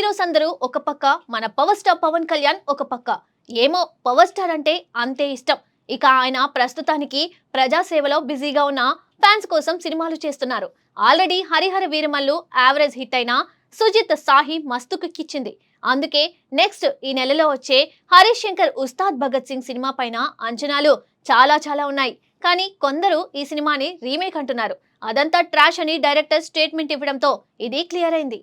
Heroes అందరూ ఒక పక్క, మన పవర్ స్టార్ పవన్ కళ్యాణ్ ఒక పక్క. ఏమో పవర్ స్టార్ అంటే అంతే ఇష్టం. ఇక ఆయన ప్రస్తుతానికి ప్రజాసేవలో బిజీగా ఉన్న ఫ్యాన్స్ కోసం సినిమాలు చేస్తున్నారు. Already Harihara Veeramallu average hit అయిన సుజిత్ సాహి మస్తు కిక్కిచ్చింది. అందుకే నెక్స్ట్ ఈ నెలలో వచ్చే హరీష్ శంకర్ ఉస్తాద్ భగత్ సింగ్ సినిమా పైన అంచనాలు చాలా ఉన్నాయి. కానీ కొందరు ఈ సినిమాని రీమేక్ అంటున్నారు. అదంతా ట్రాష్ అని డైరెక్టర్ స్టేట్మెంట్ ఇవ్వడంతో ఇది క్లియర్ అయింది.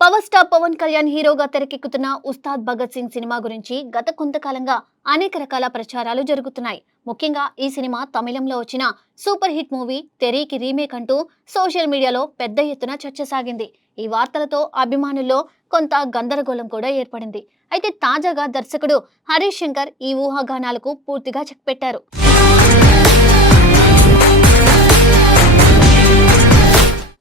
పవర్ స్టార్ పవన్ కళ్యాణ్ హీరోగా తెరకెక్కుతున్న ఉస్తాద్ భగత్ సింగ్ సినిమా గురించి గత కొంతకాలంగా అనేక రకాల ప్రచారాలు జరుగుతున్నాయి. ముఖ్యంగా ఈ సినిమా తమిళంలో వచ్చిన సూపర్ హిట్ మూవీ తెరీకి రీమేక్ అంటూ సోషల్ మీడియాలో పెద్ద ఎత్తున చర్చ సాగింది. ఈ వార్తలతో అభిమానుల్లో కొంత గందరగోళం కూడా ఏర్పడింది. అయితే తాజాగా దర్శకుడు హరీష్ శంకర్ ఈ ఊహాగానాలకు పూర్తిగా చెక్ పెట్టారు.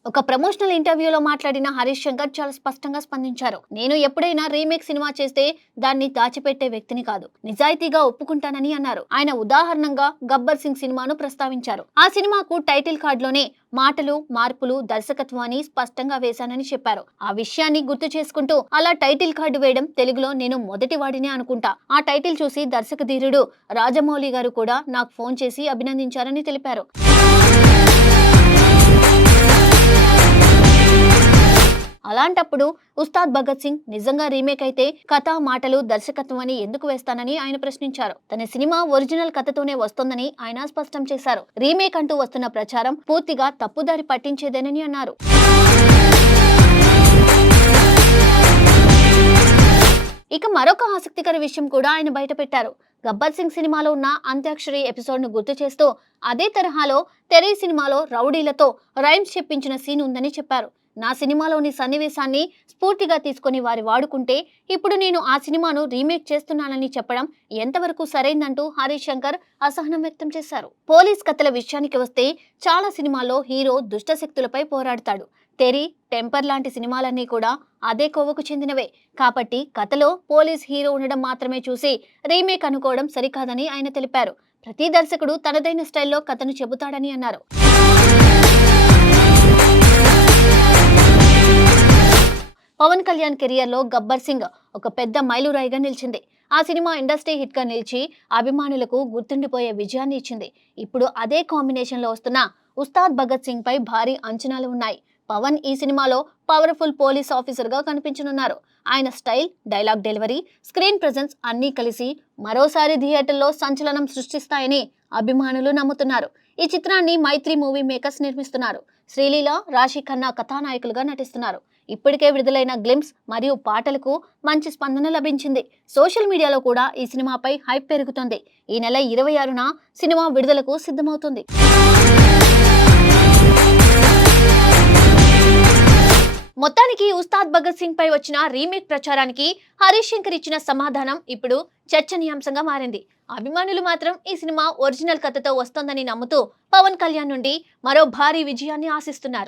ఒక ప్రమోషనల్ ఇంటర్వ్యూలో మాట్లాడిన హరీష్ శంకర్ చాలా స్పష్టంగా స్పందించారు. నేను ఎప్పుడైనా రీమేక్ సినిమా చేస్తే దాన్ని దాచిపెట్టే వ్యక్తిని కాదు, నిజాయితీగా ఒప్పుకుంటానని అన్నారు. ఆయన ఉదాహరణంగా గబ్బర్ సింగ్ సినిమాను ప్రస్తావించారు. ఆ సినిమాకు టైటిల్ కార్డులోనే మాటలు మార్పులు దర్శకత్వాన్ని స్పష్టంగా వేశానని చెప్పారు. ఆ విషయాన్ని గుర్తు చేసుకుంటూ అలా టైటిల్ కార్డు వేయడం తెలుగులో నేను మొదటి వాడినే అనుకుంటా. ఆ టైటిల్ చూసి దర్శక ధీరుడు రాజమౌళి గారు కూడా నాకు ఫోన్ చేసి అభినందించారని తెలిపారు. అలాంటప్పుడు ఉస్తాద్ భగత్ సింగ్ నిజంగా రీమేక్ అయితే కథ మాటలు దర్శకత్వం అని ఎందుకు వేస్తానని ఆయన ప్రశ్నించారు. తన సినిమా ఒరిజినల్ కథతోనే వస్తోందని ఆయన స్పష్టం చేశారు. రీమేక్ అంటూ వస్తున్న ప్రచారం పూర్తిగా తప్పుదారి పట్టించేదేనని అన్నారు. ఇక మరొక ఆసక్తికర విషయం కూడా ఆయన బయటపెట్టారు. గబ్బర్ సింగ్ సినిమాలో ఉన్న అంత్యాక్షరి ఎపిసోడ్ ను గుర్తు చేస్తూ అదే తరహాలో తెరీ సినిమాలో రౌడీలతో రైమ్స్ చెప్పించిన సీన్ ఉందని చెప్పారు. నా సినిమాలోని సన్నివేశాన్ని స్ఫూర్తిగా తీసుకుని వారి వాడుకుంటే ఇప్పుడు నేను ఆ సినిమాను రీమేక్ చేస్తున్నానని చెప్పడం ఎంతవరకు సరైందంటూ హరీష్ శంకర్ అసహనం వ్యక్తం చేశారు. పోలీస్ కథల విషయానికి వస్తే చాలా సినిమాల్లో హీరో దుష్ట శక్తులపై పోరాడతాడు. తెరీ, టెంపర్ లాంటి సినిమాలన్నీ కూడా అదే కోవకు చెందినవే. కాబట్టి కథలో పోలీస్ హీరో ఉండడం మాత్రమే చూసి రీమేక్ అనుకోవడం సరికాదని ఆయన తెలిపారు. ప్రతి దర్శకుడు తనదైన స్టైల్లో కథను చెబుతాడని అన్నారు. పవన్ కళ్యాణ్ కెరియర్ లో గబ్బర్ సింగ్ ఒక పెద్ద మైలురాయిగా నిలిచింది. ఆ సినిమా ఇండస్ట్రీ హిట్ గా నిలిచి అభిమానులకు గుర్తుండిపోయే విజయాన్ని ఇచ్చింది. ఇప్పుడు అదే కాంబినేషన్ లో వస్తున్న ఉస్తాద్ భగత్ సింగ్ పై భారీ అంచనాలు ఉన్నాయి. పవన్ ఈ సినిమాలో పవర్ఫుల్ పోలీస్ ఆఫీసర్ గా కనిపించనున్నారు. ఆయన style, dialogue delivery, screen presence అన్నీ కలిసి మరోసారి థియేటర్లో సంచలనం సృష్టిస్తాయని అభిమానులు నమ్ముతున్నారు. ఈ చిత్రాన్ని మైత్రి మూవీ మేకర్స్ నిర్మిస్తున్నారు. శ్రీలీల, రాశి ఖన్నా కథానాయకులుగా నటిస్తున్నారు. ఇప్పటికే విడుదలైన గ్లిమ్స్ మరియు పాటలకు మంచి స్పందన లభించింది. సోషల్ మీడియాలో కూడా ఈ సినిమాపై హైప్ పెరుగుతుంది. ఈ నెల 26న సినిమా విడుదలకు సిద్ధమవుతుంది. మొత్తానికి ఉస్తాద్ భగత్ సింగ్ పై వచ్చిన రీమేక్ ప్రచారానికి హరీష్ శంకర్ ఇచ్చిన సమాధానం ఇప్పుడు చర్చనీయాంశంగా మారింది. అభిమానులు మాత్రం ఈ సినిమా ఒరిజినల్ కథతో వస్తోందని నమ్ముతూ పవన్ కళ్యాణ్ నుండి మరో భారీ విజయాన్ని ఆశిస్తున్నారు.